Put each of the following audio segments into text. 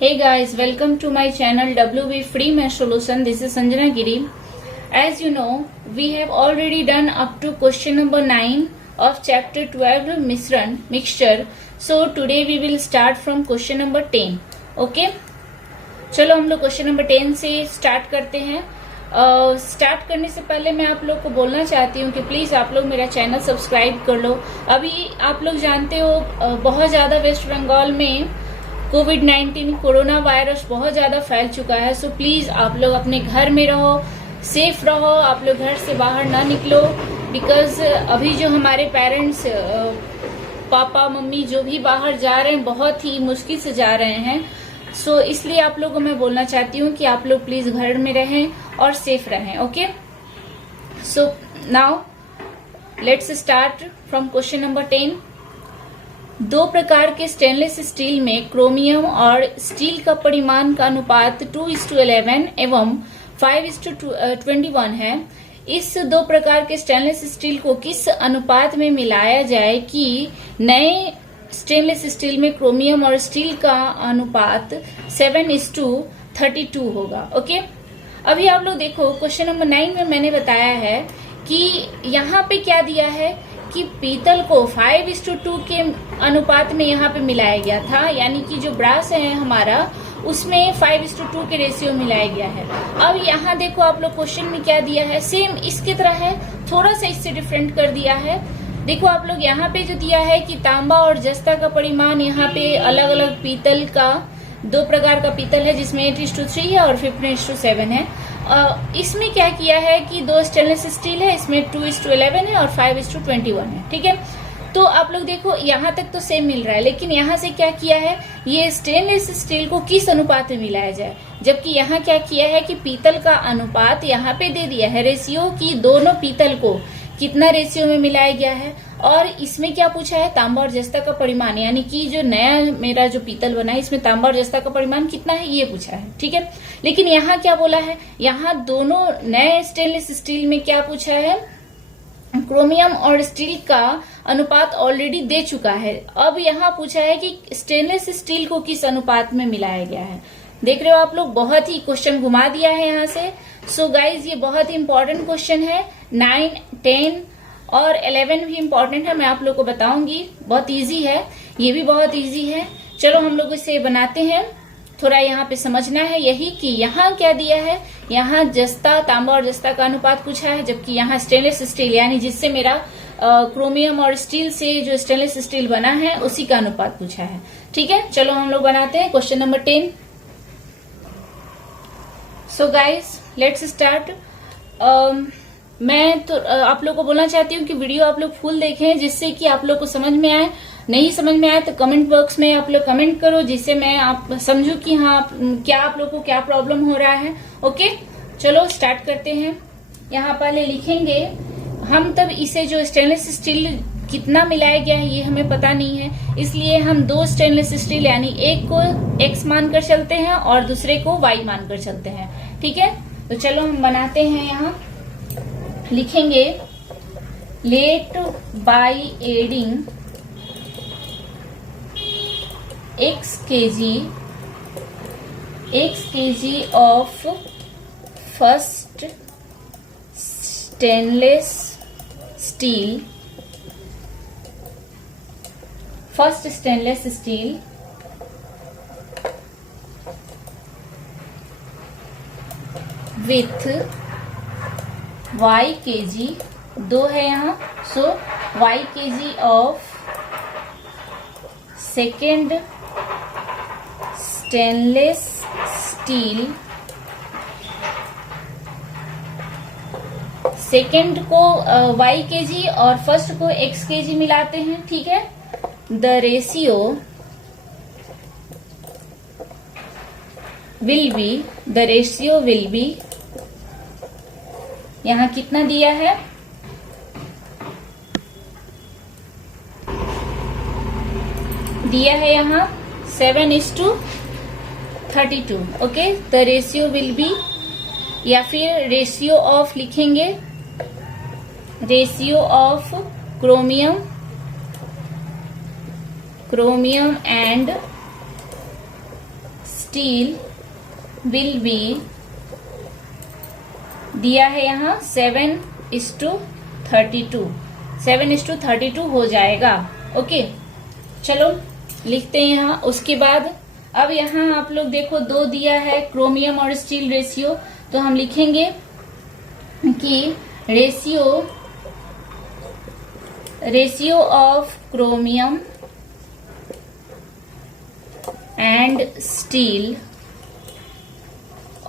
Hey guys, welcome to my channel WB Free Math Solution. This is Sanjana Giri. As you know, we have already done up to question number 9 of chapter 12 mixture. So today we will start from question number 10. Okay? चलो हम लोग question number 10 से start करते हैं। Start करने से पहले मैं आप लोग को बोलना चाहती हूँ कि प्लीज आप लोग मेरा चैनल सब्सक्राइब कर लो। अभी आप लोग जानते हो बहुत ज्यादा वेस्ट बंगाल में कोविड-19 कोरोना वायरस बहुत ज्यादा फैल चुका है। सो प्लीज आप लोग अपने घर में रहो, सेफ रहो, आप लोग घर से बाहर ना निकलो। बिकॉज अभी जो हमारे पेरेंट्स पापा मम्मी जो भी बाहर जा रहे हैं बहुत ही मुश्किल से जा रहे हैं। सो इसलिए आप लोगों को मैं बोलना चाहती हूँ कि आप लोग प्लीज घर में रहें और सेफ रहें। Okay, so now let's start from question number 10। दो प्रकार के स्टेनलेस स्टील में क्रोमियम और स्टील का परिमाण का अनुपात 2:11 एवं 5:21 है। इस दो प्रकार के स्टेनलेस स्टील को किस अनुपात में मिलाया जाए कि नए स्टेनलेस स्टील में क्रोमियम और स्टील का अनुपात 7:32 होगा। ओके, अभी आप लोग देखो क्वेश्चन नंबर 9 में मैंने बताया है कि यहाँ पे क्या दिया है कि पीतल को 5:2 के अनुपात में यहाँ पे मिलाया गया था, यानी कि जो ब्रास है हमारा उसमें 5:2 के रेशियो मिलाया गया है। अब यहाँ देखो आप लोग क्वेश्चन में क्या दिया है, सेम इसकी तरह है, थोड़ा सा इससे डिफरेंट कर दिया है। देखो आप लोग यहाँ पे जो दिया है कि तांबा और जस्ता का परिमाण, यहाँ पे अलग अलग पीतल का दो प्रकार का पीतल है जिसमें 8:3 है और 15:7 है। इसमें क्या किया है कि दो स्टेनलेस स्टील है, इसमें 2:11 है और 5:21 है। ठीक है, तो आप लोग देखो यहाँ तक तो सेम मिल रहा है, लेकिन यहाँ से क्या किया है, ये स्टेनलेस स्टील को किस अनुपात में मिलाया जाए। जबकि यहाँ क्या किया है कि पीतल का अनुपात यहाँ पे दे दिया है रेशियो की दोनों पीतल को कितना रेशियो में मिलाया गया है, और इसमें क्या पूछा है, तांबा और जस्ता का परिमाण, यानी कि जो नया मेरा जो पीतल बना है इसमें तांबा और जस्ता का परिमाण कितना है ये पूछा है। ठीक है, लेकिन यहाँ क्या बोला है, यहाँ दोनों नए स्टेनलेस स्टील में क्या पूछा है, क्रोमियम और स्टील का अनुपात ऑलरेडी दे चुका है। अब यहाँ पूछा है कि स्टेनलेस स्टील को किस अनुपात में मिलाया गया है। देख रहे हो आप लोग, बहुत ही क्वेश्चन घुमा दिया है यहाँ से। सो गाइज ये बहुत ही इंपॉर्टेंट क्वेश्चन है। 9, 10 और 11 भी इम्पोर्टेंट है, मैं आप लोग को बताऊंगी। बहुत इजी है, ये भी बहुत इजी है। चलो हम लोग इसे बनाते हैं। थोड़ा यहाँ पे समझना है यही कि यहाँ क्या दिया है, यहाँ जस्ता तांबा और जस्ता का अनुपात पूछा है, जबकि यहाँ स्टेनलेस स्टील यानी जिससे मेरा क्रोमियम और स्टील से जो स्टेनलेस स्टील बना है उसी का अनुपात पूछा है। ठीक है, चलो हम लोग बनाते हैं question number 10। So guys let's start. मैं तो आप लोग को बोलना चाहती हूँ कि वीडियो आप लोग फुल देखें, जिससे कि आप लोग को समझ में आए। नहीं समझ में आए तो कमेंट बॉक्स में आप लोग कमेंट करो, जिससे मैं आप समझूं कि हाँ क्या आप लोग को क्या प्रॉब्लम हो रहा है। ओके, चलो स्टार्ट करते हैं। यहाँ पहले लिखेंगे हम, तब इसे जो स्टेनलेस स्टील कितना मिलाया गया है ये हमें पता नहीं है, इसलिए हम दो स्टेनलेस स्टील यानी एक को x मानकर चलते हैं और दूसरे को y मानकर चलते हैं। ठीक है, तो चलो हम बनाते हैं। यहाँ लिखेंगे let by adding x kg of first stainless steel with y kg, दो है यहाँ, सो y kg of second stainless steel, second को y kg और फर्स्ट को x kg मिलाते हैं। ठीक है, द रेशियो विल बी, यहाँ कितना दिया है, यहाँ 7:32। Okay, the ratio will be, या फिर रेशियो ऑफ लिखेंगे, ratio of chromium and steel will be, दिया है यहाँ 7:32, 7:32 हो जाएगा। ओके, चलो लिखते हैं यहाँ। उसके बाद अब यहाँ आप लोग देखो 2 दिया है क्रोमियम और स्टील रेशियो, तो हम लिखेंगे कि ratio of chromium and steel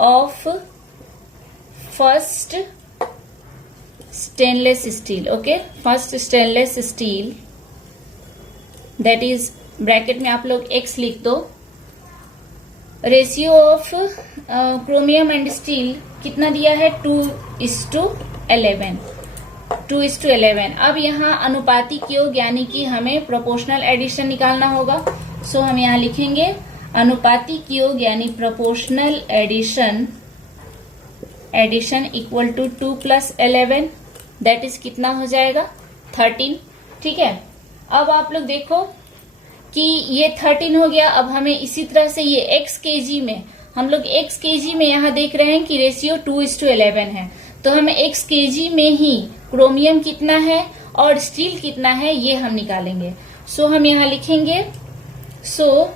of first stainless steel, okay, first stainless steel, that is bracket में आप लोग x लिख दो। Ratio of chromium and steel कितना दिया है 2:11, 2:11। अब यहाँ अनुपातिक योग यानी कि हमें प्रोपोर्शनल एडिशन निकालना होगा। सो हम यहाँ लिखेंगे अनुपातिक योग यानी proportional addition equal to 2 + 11, that is कितना हो जाएगा 13। ठीक है, अब आप लोग देखो कि ये 13 हो गया। अब हमें इसी तरह से ये x kg में, हम लोग x kg में यहाँ देख रहे हैं कि रेशियो 2:11 है, तो हमें x kg में ही क्रोमियम कितना है और स्टील कितना है ये हम निकालेंगे। सो हम यहाँ लिखेंगे, सो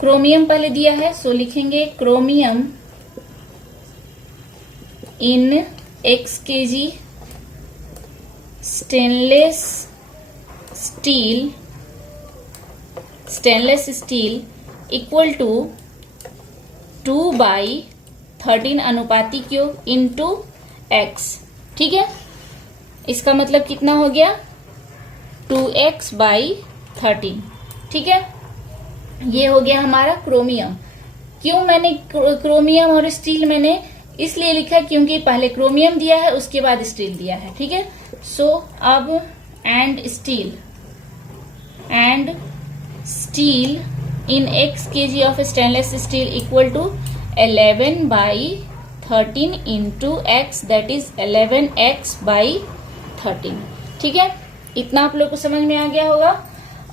क्रोमियम पहले दिया है, सो लिखेंगे chromium in x kg stainless steel equal to 2/13 अनुपातिक योग इंटू x। ठीक है, इसका मतलब कितना हो गया 2x/13। ठीक है, ये हो गया हमारा क्रोमियम। क्यों मैंने क्रोमियम और स्टील मैंने इसलिए लिखा क्योंकि पहले क्रोमियम दिया है उसके बाद स्टील दिया है। ठीक है, सो अब and steel in x kg of stainless steel equal to 11/13 into x, that is 11x/13। ठीक है, इतना आप लोग को समझ में आ गया होगा।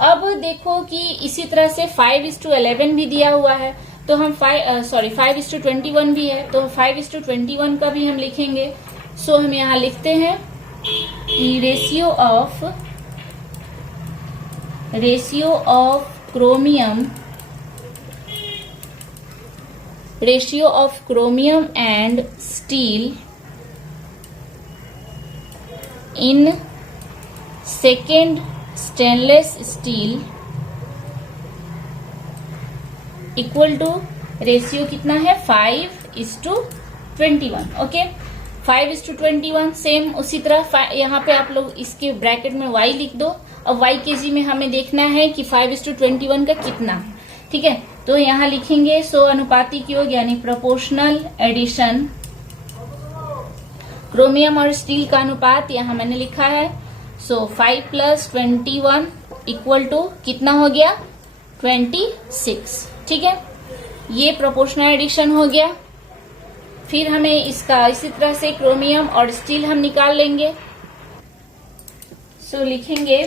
अब देखो कि इसी तरह से 5:11 भी दिया हुआ है, तो हम 5:21 भी है, तो 5:21 का भी हम लिखेंगे। सो हम यहाँ लिखते हैं कि ratio of chromium and steel in second stainless steel equal to, ratio कितना है 5:21। ओके, 5:21 सेम उसी तरह यहाँ पे आप लोग इसके ब्रैकेट में y लिख दो। अब y kg में हमें देखना है कि 5:21 का कितना है। ठीक है, तो यहाँ लिखेंगे सो अनुपातिक योग यानी प्रोपोर्शनल एडिशन, क्रोमियम और स्टील का अनुपात यहाँ मैंने लिखा है। सो 5 + 21 इक्वल टू कितना हो गया 26। ठीक है, ये प्रोपोर्शनल एडिशन हो गया। फिर हमें इसका इसी तरह से क्रोमियम और स्टील हम निकाल लेंगे। सो लिखेंगे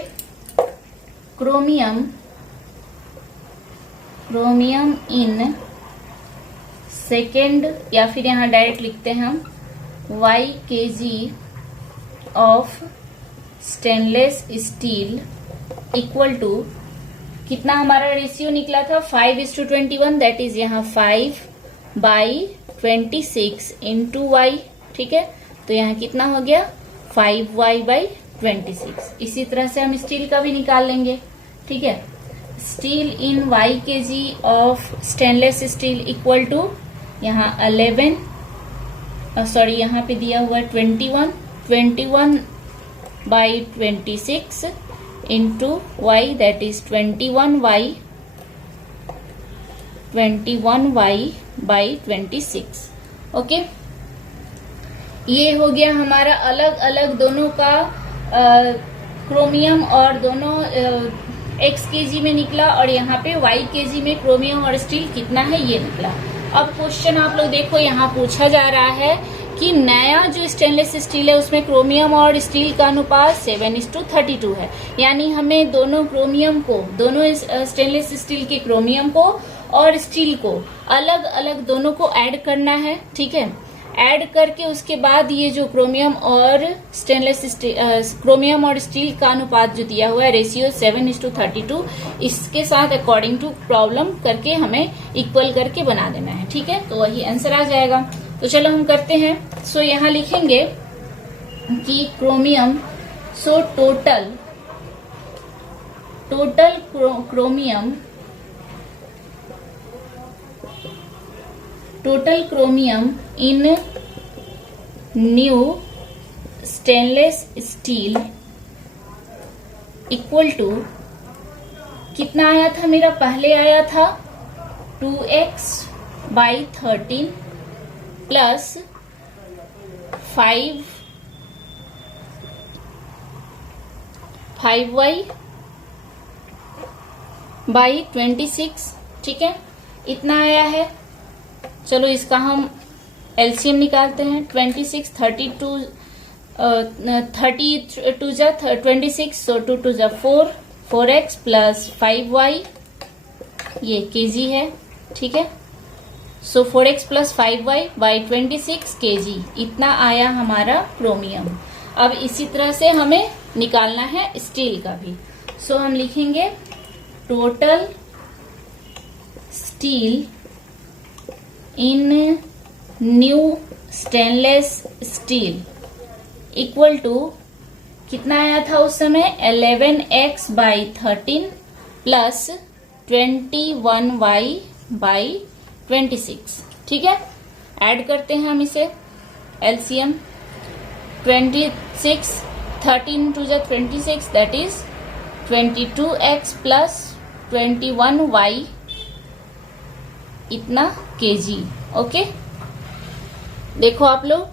क्रोमियम इन सेकेंड, या फिर यहाँ डायरेक्ट लिखते हैं हम y kg of stainless steel equal to, कितना हमारा रेशियो निकला था 5:21, दैट इज यहाँ 5/26 इंटू y। ठीक है, तो यहाँ कितना हो गया 5y/26। इसी तरह से हम स्टील का भी निकाल लेंगे। ठीक है, steel in y kg of stainless steel equal to यहाँ 11, सॉरी यहाँ पे दिया हुआ है 21/26 into y, that is 21y/26। Okay, ये हो गया हमारा अलग अलग दोनों का क्रोमियम और दोनों x kg में निकला, और यहाँ पे y kg में क्रोमियम और स्टील कितना है ये निकला। अब क्वेश्चन आप लोग देखो, यहाँ पूछा जा रहा है कि नया जो स्टेनलेस स्टील है उसमें क्रोमियम और स्टील का अनुपात 7:32 है, यानी हमें दोनों स्टेनलेस स्टील के क्रोमियम को और स्टील को अलग अलग दोनों को ऐड करना है, ठीक है। ऐड करके उसके बाद ये जो क्रोमियम और क्रोमियम और स्टील का अनुपात जो दिया हुआ है रेशियो 7:32, इसके साथ अकॉर्डिंग टू प्रॉब्लम करके हमें इक्वल करके बना देना है, ठीक है। तो वही आंसर आ जाएगा। तो चलो हम करते हैं। सो यहाँ लिखेंगे कि chromium, so total chromium in new stainless steel equal to, कितना आया था मेरा, पहले आया था 2x/13 प्लस 5y/26, ठीक है, इतना आया है। चलो इसका हम एलसीएम निकालते हैं। 26 32 32 जा 26, सो 2 2 जा 4, 4x प्लस 5y, ये केजी है, ठीक है। सो 4x प्लस 5y/26 केजी, इतना आया हमारा क्रोमियम। अब इसी तरह से हमें निकालना है स्टील का भी। सो हम लिखेंगे total steel in new stainless steel equal to, कितना आया था उस समय, 11x/13 प्लस 21y/26, ठीक है। ऐड करते हैं हम इसे, एलसीएम 26, 13 2 जा 26, that is 22x plus 21y, इतना केजी, ओके। देखो आप लोग,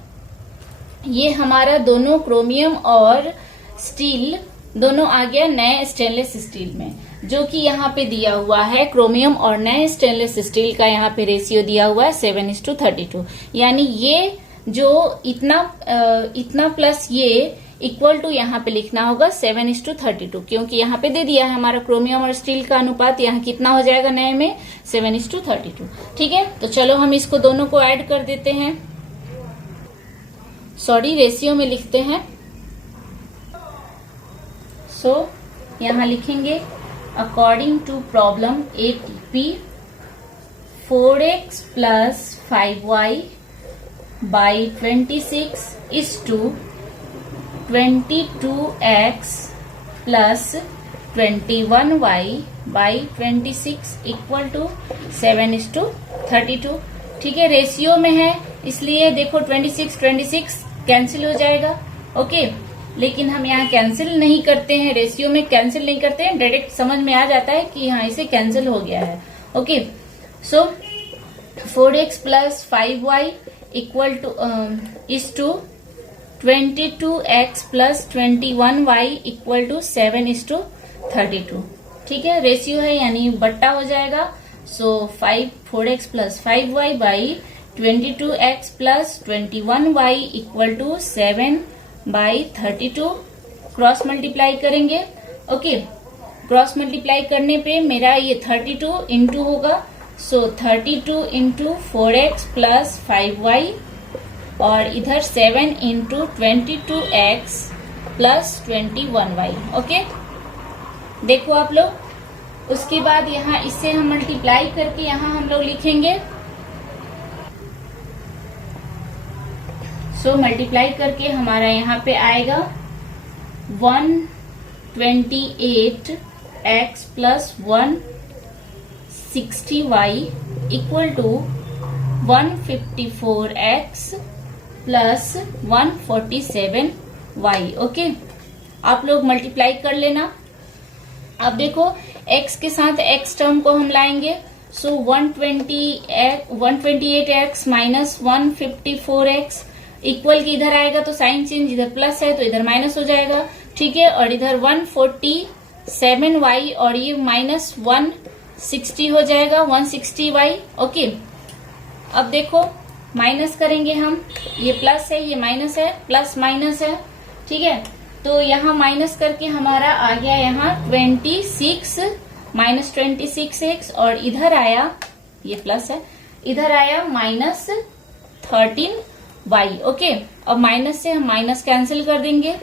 ये हमारा दोनों क्रोमियम और स्टील दोनों आ गया नए स्टेनलेस स्टील में, जो कि यहाँ पे दिया हुआ है क्रोमियम और नए स्टेनलेस स्टील का यहाँ पे रेशियो दिया हुआ है 7:32, यानी ये जो इतना प्लस ये इक्वल टू यहाँ पे लिखना होगा 7:32, क्योंकि यहाँ पे दे दिया है हमारा क्रोमियम और स्टील का अनुपात यहाँ कितना हो जाएगा नए में 7:32, ठीक है। तो चलो हम इसको दोनों को ऐड कर देते हैं, सॉरी रेशियो में लिखते हैं। सो यहाँ लिखेंगे according to problem ATP 4x plus 5y/26 is to 22x plus 21y/26 equal to 7:32, ठीक है। रेशियो में है इसलिए देखो 26 कैंसिल हो जाएगा, ओके। लेकिन हम यहाँ कैंसिल नहीं करते हैं, रेशियो में कैंसिल नहीं करते हैं, डायरेक्ट समझ में आ जाता है कि यहाँ इसे कैंसिल हो गया है, okay. So 4x plus 5y equal to is to 22x plus 21y equal to 7:32, ठीक है। रेशियो है यानी बट्टा हो जाएगा। So 4x plus 5y/22x plus 21y equal to 7/32, cross multiply करेंगे, ओके। क्रॉस मल्टीप्लाई करने पे मेरा ये 32 इंटू होगा, सो 32 इंटू 4x प्लस 5y और इधर 7 into 22x plus 21y, okay. देखो आप लोग, उसके बाद यहाँ इससे हम मल्टीप्लाई करके यहाँ हम लोग लिखेंगे, सो मल्टीप्लाई करके हमारा यहाँ पे आएगा 128x plus 160y equal to 154x plus 147y, okay. आप लोग मल्टीप्लाई कर लेना। अब देखो x के साथ x टर्म को हम लाएंगे, सो 128x माइनस 154x इक्वल की इधर आएगा तो साइन चेंज, इधर प्लस है तो इधर माइनस हो जाएगा, ठीक है। और इधर 147y और ये माइनस 160 हो जाएगा 160y, ओके। अब देखो माइनस करेंगे हम, ये प्लस है ये माइनस है, प्लस माइनस है, ठीक है। तो यहाँ माइनस करके हमारा आ गया यहाँ 26 माइनस 26x और इधर आया ये प्लस है, इधर आया -13y। ओके, अब माइनस से हम माइनस कैंसिल कर देंगे।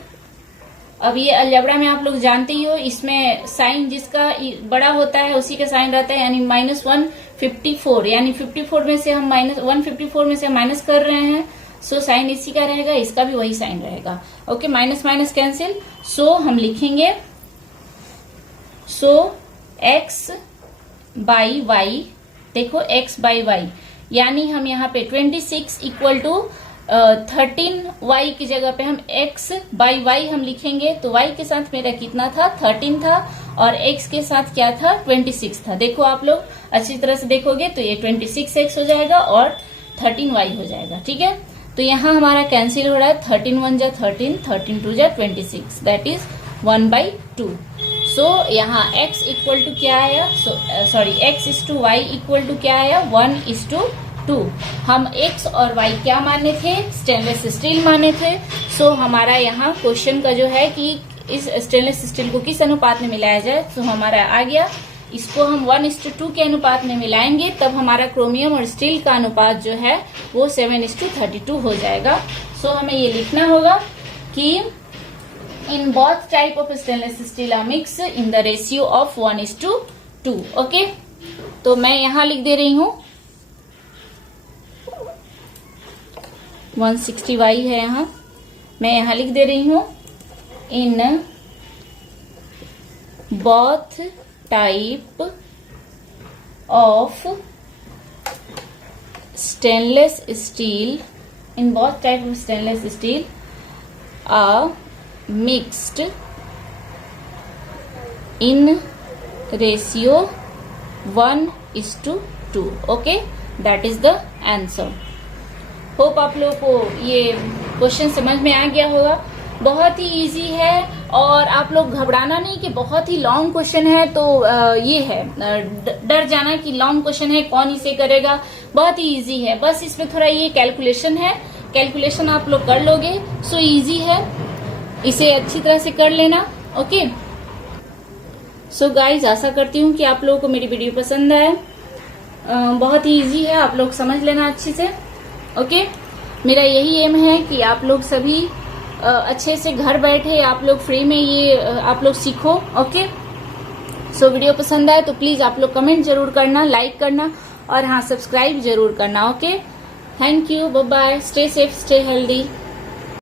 अब ये अलजेब्रा में आप लोग जानते ही हो, इसमें साइन जिसका बड़ा होता है उसी का साइन रहता है, यानी -154, यानी 54 में से हम -154 में से हम माइनस कर रहे हैं, सो साइन इसी का रहेगा, इसका भी वही साइन रहेगा। ओके, माइनस माइनस कैंसिल, सो हम लिखेंगे x बाई वाई, देखो x बाई वाई, यानी हम यहाँ पे 26 इक्वल टू 13y की जगह पे हम x बाई वाई हम लिखेंगे। तो y के साथ मेरा कितना था, 13 था, और x के साथ क्या था, 26 था। देखो आप लोग अच्छी तरह से देखोगे तो ये 26x हो जाएगा और 13y हो जाएगा। ठीक है, तो यहाँ हमारा कैंसिल हो रहा है, 13 1 जा 13, 13 2 जा 26, दैट इज 1/2। सो यहाँ x इक्वल टू क्या आया, x is to y equal to क्या आया, 1:2। हम x और y क्या माने थे, स्टेनलेस स्टील माने थे। सो हमारा यहाँ क्वेश्चन का जो है कि इस स्टेनलेस स्टील को किस अनुपात में मिलाया जाए, तो हमारा आ गया, इसको हम 1:2 के अनुपात में मिलाएंगे, तब हमारा क्रोमियम और स्टील का अनुपात जो है वो 7:32 हो जाएगा। सो हमें ये लिखना होगा कि in both type of stainless steel are mix in the ratio of 1:2। Okay, तो मैं यहाँ लिख दे रही हूँ 160y है, यहाँ मैं यहाँ लिख दे रही हूँ in both type of stainless steel, in both type of stainless steel are mixed in ratio 1:2। Okay, that is the answer. Hope आप लोगों को ये क्वेश्चन समझ में आ गया होगा। बहुत ही इजी है, और आप लोग घबराना नहीं कि बहुत ही लॉन्ग क्वेश्चन है, तो ये है डर जाना कि लॉन्ग क्वेश्चन है कौन इसे करेगा। बहुत ही इजी है, बस इसमें थोड़ा ये कैलकुलेशन है, कैलकुलेशन आप लोग कर लोगे, सो इजी है, इसे अच्छी तरह से कर लेना। ओके, सो गाइज, आशा करती हूँ कि आप लोगों को मेरी वीडियो पसंद आए। बहुत ही इजी है, आप लोग समझ लेना अच्छे से। ओके, मेरा यही एम है कि आप लोग सभी अच्छे से घर बैठे आप लोग फ्री में ये आप लोग सीखो। ओके, सो वीडियो पसंद आए तो प्लीज आप लोग कमेंट जरूर करना, लाइक करना, और हाँ, सब्सक्राइब जरूर करना। Okay, thank you, bye bye, stay safe, stay healthy.